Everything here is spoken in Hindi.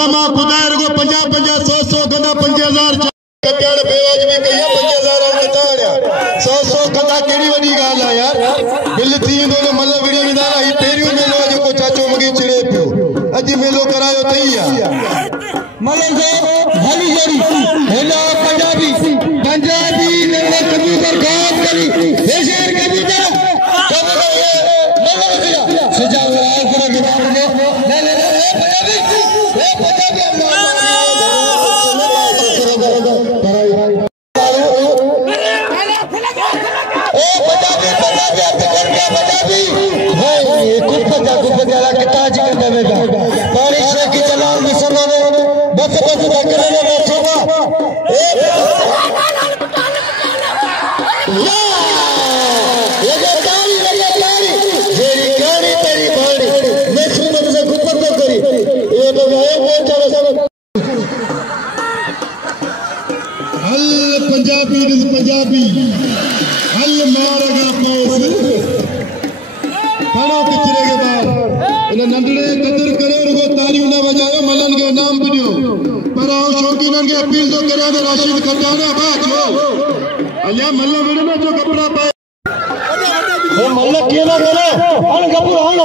कसमा खुदार को 50-50 100 कंदा 5000 कत्याण बेवाज में कहिया 5000 बताया 100 कंदा केड़ी वडी गाल है यार बिल थी दोने मतलब वीडियो में दादा ही पेरियो मेलो जो को चाचो मगे चिड़े पियो अज मेलो करायो तईया मलन जो हली जड़ी हेलो पंजाबी ने कबूतर काम करी बेशर कबूतर पंजाबी हल मारेगा पौस खाना पिछड़े के बाद इन नंढड़े कदर करे रुगो तारियों न बजायो मलन के नाम बिडियो पर आओ शौकीनन के अपील तो करे तो राशिद खजाना बाजो अल्या मल्ला बेड़े में जो कपड़ा पाए वो मल्ला के ना करे हन कपूर हन